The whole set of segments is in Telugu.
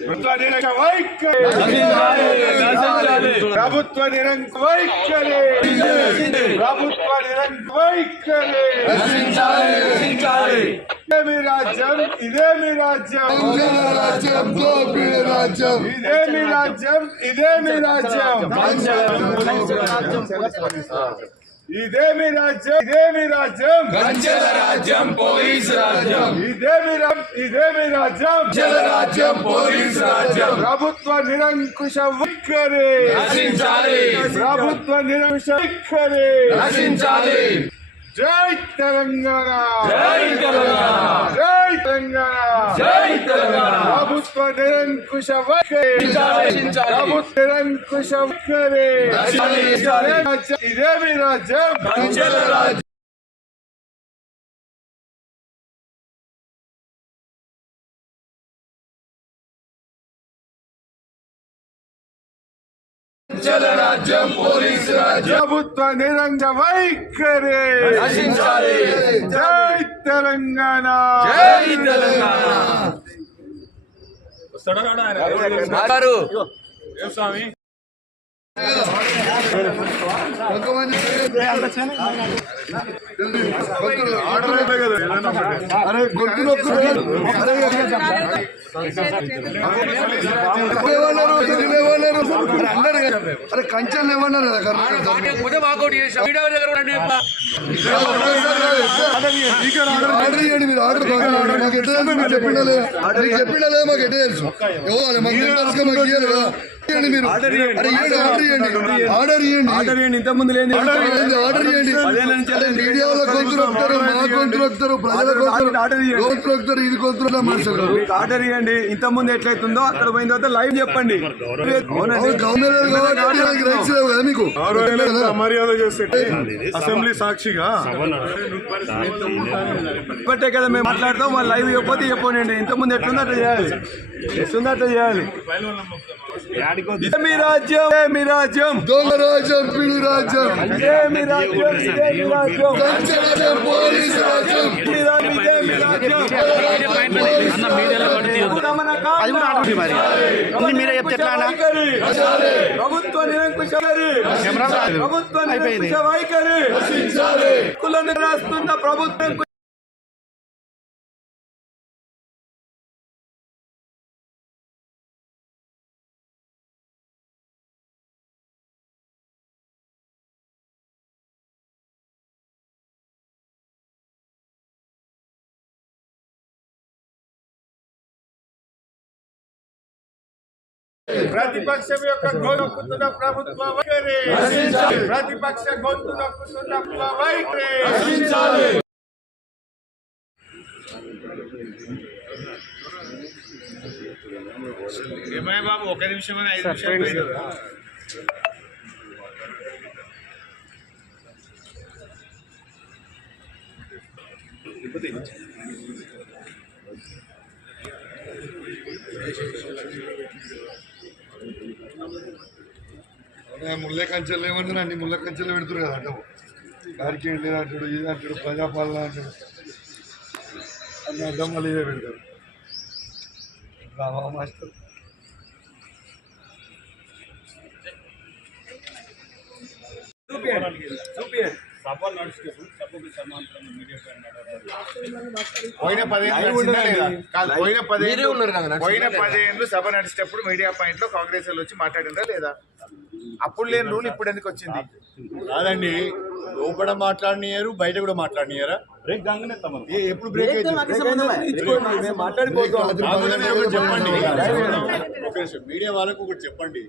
ప్రభుత్వ నిరంకుశ వైఖరి ప్రభుత్వ నిరంకుశ వైఖరి ప్రభుత్వ నిరంకుశ వైఖరి ఇదేమి రాజ్యం ఇదేమి రాజ్యం రాజ్యం దోపిడి రాజ్యం ఇదేమి రాజ్యం ఇదేమి రాజ్యం ఇదేమి రాజ్యం? ఇదేమి రాజ్యం? కంచెల రాజ్యం పోలీస్ రాజ్యం. ఇదేమి ఇదేమి రాజ్యం? కంచెల రాజ్యం పోలీస్ రాజ్యం. ప్రభుత్వ నిరంకుశ వైఖరి నశించాలి. ప్రభుత్వ నిరంకుశ వైఖరి నశించాలి. జై తెలంగాణ! జై తెలంగాణ! జై తెలంగాణ! జై తెలంగాణ! ప్రభుత్వ నిరంకుశ. ప్రభుత్వ నిరంకుశ ఇదేమి రాజ్యం! కంచెల రాజ్యం పోలీస్ రాజ్యం. ప్రభుత్వ నిరంకుశ వైఖరి. నశించాలి జై తెలంగాణ. జై తెలంగాణ. గారు నొక్కులు అరే గొంతు తెలుగు అరే కంచెలు ఇవ్వన్నారు కదా ఆర్డర్ చేయండి మీరు ఆర్డర్ మాకు ఎట్లా మీరు మాకు ఎట్లా తెలుసు ఇవ్వాలి మాకు తెలుసు మాకు ఇవ్వాలి కదా ఆర్డర్ ఇవ్వండి ఆర్డర్ ఇవ్వండి ముందు లేని ఆర్డర్ ఇవ్వండి అరే మీడియా వాళ్ళ గొంతులు వస్తారు మా గొంతులు వస్తారు ప్రజల గొంతులు గొంతులు వస్తారు ఇది గొంతులు మనుషులు మీకు ఆర్డర్ ఇవ్వండి ఇంత ముందు ఎట్లయితుందో అక్కడ పోయిన తర్వాత లైవ్ చెప్పండి. మీకు? మర్యాద చేస్తే అసెంబ్లీ సాక్షిగా? ఇప్పటే కదా మేము మాట్లాడతాం వాళ్ళు లైవ్ చెప్పండి ఇంత ముందు ఎట్లుందో అట్లా చేయాలి. ఎట్లుందో అట్లా చేయాలి. మీ రాజ్యం మీ రాజ్యం దొంగ రాజ్యం పిడి రాజ్యం ఇదే మీ రాజ్యం ఇదే మీ రాజ్యం పోలీస్ రాజ్యం మీ. మీరే చెప్తే ఎట్లా అన్న? వైఖరి. ప్రభుత్వ నిరంకుశ వైఖరి. ప్రభుత్వ నిరంకుశ వైఖరి కులను రాస్తున్న ప్రభుత్వం ప్రతిపక్షం యొక్క గొంతు నొక్కుతున్న ప్రభుత్వ వైఖరి. ప్రతిపక్ష గొంతు నొక్కుతున్న వైఖరి. ఏమయ్య బాబు ఒక నిమిషం ఐదు నిమిషాలు అదే ముళ్ళ కంచెలు ఏమన్నారు అన్ని ముళ్ళ కంచెలు పెడుతురు కదా అంటే గారికి ఏంటి అంటాడు ఇది అంటాడు ప్రజాపాలన అంటాడు. అన్ని అర్థం మళ్ళీ ఇదే పెడతారు. రామా మాస్టర్. పోయిన? కాదు, పోయిన పదేళ్ళు సభ నడిచేటప్పుడు మీడియా పాయింట్లో కాంగ్రెస్ వాళ్ళు వచ్చి మాట్లాడిందా లేదా? అప్పుడు లేని రూల్ ఇప్పుడు ఎందుకు వచ్చింది? కాదండి లోపల మాట్లాడినారు బయట కూడా మాట్లాడినారా ఏ- ఎప్పుడు బ్రేక్ చెప్పండి. మీడియా వాళ్ళకు ఒకటి చెప్పండి.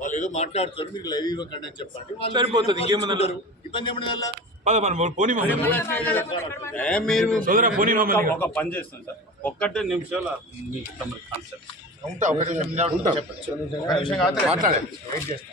వాళ్ళు ఏదో మాట్లాడుతారు మీరు లైవ్ ఇవ్వకండి అని చెప్పండి. వాళ్ళు సరిపోతుంది, ఇంకేమన్నారు? ఇబ్బంది ఏమన్నా మీరు ఒక పని చేస్తాను సార్. ఒక్కటే నిమిషాలు మీకు తమరి కాన్సెప్ట్. ఉంటా ఒక నిమిషం నిలబడు, చెప్పండి. ఒక నిమిషం కాదు మాట్లాడండి వెయిట్ చేస్తా.